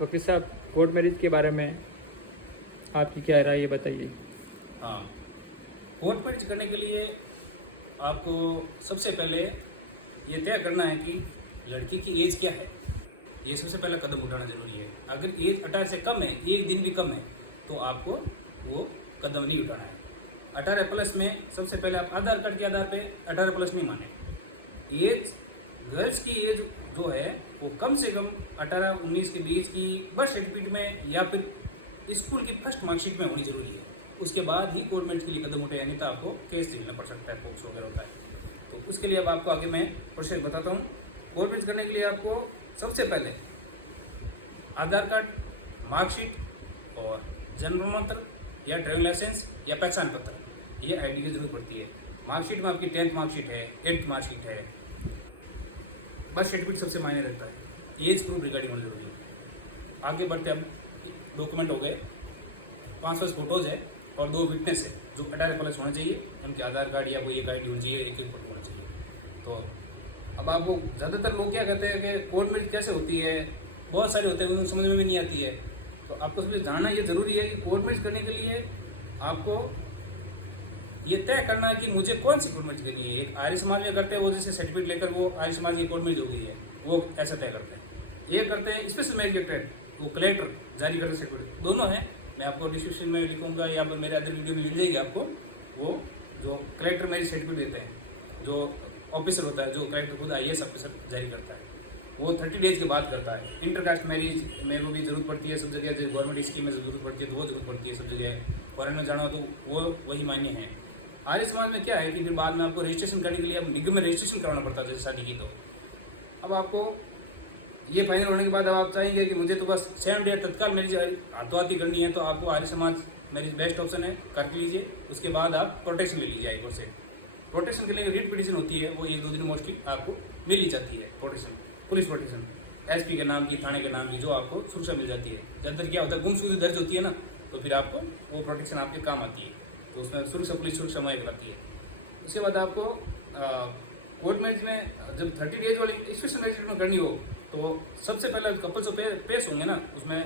वकील साहब, court marriage के बारे में आपकी क्या राय है, बताइए। हाँ, कोर्ट मैरिज करने के लिए आपको सबसे पहले ये तय करना है कि लड़की की एज क्या है। ये सबसे पहला कदम उठाना जरूरी है। अगर एज 18 से कम है, एक दिन भी कम है, तो आपको वो कदम नहीं उठाना है। 18 प्लस में सबसे पहले आप आधार कार्ड के आधार पे 18 प्लस नहीं माने। एज गर्ल्स की एज जो है वो कम से कम 18-19 के बीच की बर्थ सर्टिफिकेट में या फिर स्कूल की फर्स्ट मार्कशीट में होनी जरूरी है। उसके बाद ही कोर्ट मैरिज के लिए कदम उठे, नहीं तो आपको केस झेलना पड़ सकता है, पोक्सो वगैरह होता है। तो उसके लिए अब आपको आगे मैं प्रोसेस बताता हूँ। कोर्ट मैरिज करने के लिए आपको सबसे पहले आधार कार्ड, मार्कशीट और जन्म प्रमाण पत्र या ड्राइविंग लाइसेंस या पहचान पत्र, ये आईडी की जरूरत पड़ती है। मार्कशीट में आपकी 10th मार्कशीट है, 8th मार्कशीट है। बर्थ सर्टिफिकेट सबसे मायने रखता है। एज प्रूफ रिगार्डिंग होना जरूरी है। आगे बढ़ते अब डॉक्यूमेंट हो गए, 5 फोटोज है और 2 विटनेस है जो 18 प्लस होना चाहिए। उनके आधार कार्ड या कोई एक आईडी होनी चाहिए, एक फोटो होना चाहिए। तो अब आपको ज़्यादातर लोग क्या कहते हैं कि कोर्ट मैरिज कैसे होती है, बहुत सारे होते हैं, उनको समझ में भी नहीं आती है। तो आपको समझ जानना ये ज़रूरी है कि कोर्ट मैरिज करने के लिए आपको ये तय करना है कि मुझे कौन सी कोर्ट मैरिज करनी है। एक आर्य समाज में करते हैं, वो जैसे सर्टिफिकेट लेकर वो आर्य समाज की कोर्ट मैरिज हो गई है, वो ऐसा तय करते हैं। ये करते हैं स्पेशल मैरिज एक्ट, वो कलेक्टर जारी करते सर्टिफिकेट। दोनों हैं, मैं आपको डिस्क्रिप्शन में लिखूंगा या मेरे अदर वीडियो में मिल जाएगी आपको। वो जो कलेक्टर मैरिज सर्टिफिकेट देते हैं, जो ऑफिसर होता है, जो कलेक्टर खुद IAS ऑफिसर जारी करता है, वो 30 डेज के बाद करता है। इंटरकास्ट मैरिज में वो भी जरूरत पड़ती है सब जगह, जैसे गवर्नमेंट स्कीम में जरूरत पड़ती है तो वो जरूरत पड़ती है सब जगह। फॉरेन में जाना हो तो वो वही मान्य है। आर्य समाज में क्या है कि फिर बाद में आपको रजिस्ट्रेशन करने के लिए अब निगम में रजिस्ट्रेशन कराना पड़ता है, जैसे शादी की। तो अब आपको ये फाइनल होने के बाद अब आप चाहेंगे कि मुझे तो बस 7 डे तत्काल मैरिज हाथों हाथी करनी है, तो आपको Arya Samaj marriage best option है, कर लीजिए। उसके बाद आप प्रोटेक्शन ले लीजिए हाईकोर्ट से। प्रोटेक्शन के लिए रिट पिटीशन होती है, वो 1-2 दिन मोस्टली आपको मिल ही जाती है। प्रोटेक्शन, पुलिस प्रोटेक्शन, SP के नाम की, थाने के नाम की, जो आपको सुरक्षा मिल जाती है। ज़्यादातर क्या होता है, गुमशुदगी दर्ज होती है ना, तो फिर आपको वो प्रोटेक्शन आपके काम आती है। तो उसमें सुरक्षा, पुलिस सुरक्षा मुहैया कराती है। उसके बाद आपको कोर्ट मैरिज में जब 30 डेज वाली स्पेशल मैरिज में करनी हो, तो सबसे पहले कपल्स जो पेश होंगे ना, उसमें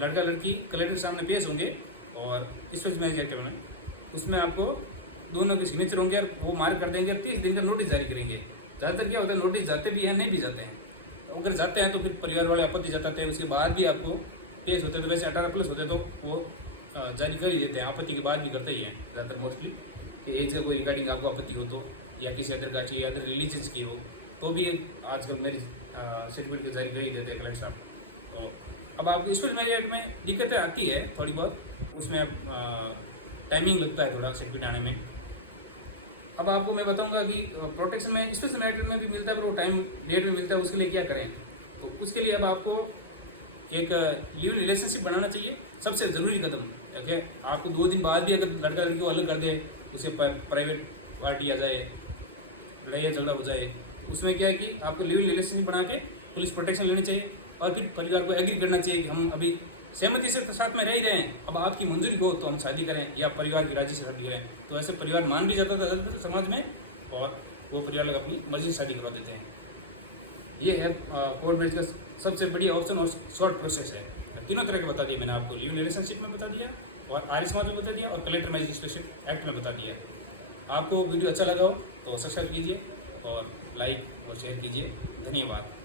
लड़का लड़की कलेक्टर के सामने पेश होंगे। और स्पेशल मैरिज एक्ट में उसमें आपको दोनों के सिग्नेचर होंगे और वो मार्क कर देंगे। 30 दिन का नोटिस जारी करेंगे। ज़्यादातर क्या होता है, नोटिस जाते भी हैं, नहीं भी जाते हैं। तो अगर जाते हैं तो फिर परिवार वाले आपत्ति जताते हैं, उसके बाद भी आपको पेश होते हैं। तो वैसे 18 प्लस होते तो वो जारी कर ही देते हैं, आपत्ति के बाद भी करते ही हैं ज़्यादातर मोस्टली। कि एज का कोई रिगार्डिंग आपको आपत्ति हो तो, या किसी अदर कास्ट या अदर रिलीजन्स की हो, तो भी आजकल मैरिज सर्टिफिकेट जारी कर ही देते हैं कलेक्टर साहब। तो अब आपको स्पेशल मैरिज एक्ट में दिक्कतें आती है थोड़ी बहुत, उसमें टाइमिंग लगता है थोड़ा सर्टिफिकेट आने में। अब आपको मैं बताऊंगा कि प्रोटेक्शन में स्पेशल मैरिज में भी मिलता है, पर वो टाइम डेट में मिलता है, उसके लिए क्या करें। तो उसके लिए अब आपको एक लिव इन रिलेशनशिप बनाना चाहिए, सबसे ज़रूरी कदम। ओके, आपको 2 दिन बाद भी अगर लड़का लड़की को अलग कर दे, उसे प्राइवेट पार्टी आ जाए, लड़ाई झगड़ा हो जाए, उसमें क्या है कि आपको लिव इन रिलेशनशिप बना के पुलिस प्रोटेक्शन लेनी चाहिए। और फिर परिवार को एग्री करना चाहिए कि हम अभी सहमति से साथ में रह ही रहे हैं, अब आपकी मंजूरी हो तो हम शादी करें, या परिवार की राजी से शादी करें। तो ऐसे परिवार मान भी जाता था समाज में, और वो परिवार लोग अपनी मर्जी से शादी करवा देते हैं। ये है कोर्ट मैरिज का सबसे बढ़िया ऑप्शन और शॉर्ट प्रोसेस है। तीनों तरह के बता दिए मैंने आपको, लिव इन रिलेशनशिप में बता दिया, और आर्य समाज में बता दिया, और कलेक्टर मैरिज स्पेशल एक्ट में बता दिया। आपको वीडियो अच्छा लगा हो तो सब्सक्राइब कीजिए और लाइक और शेयर कीजिए। धन्यवाद।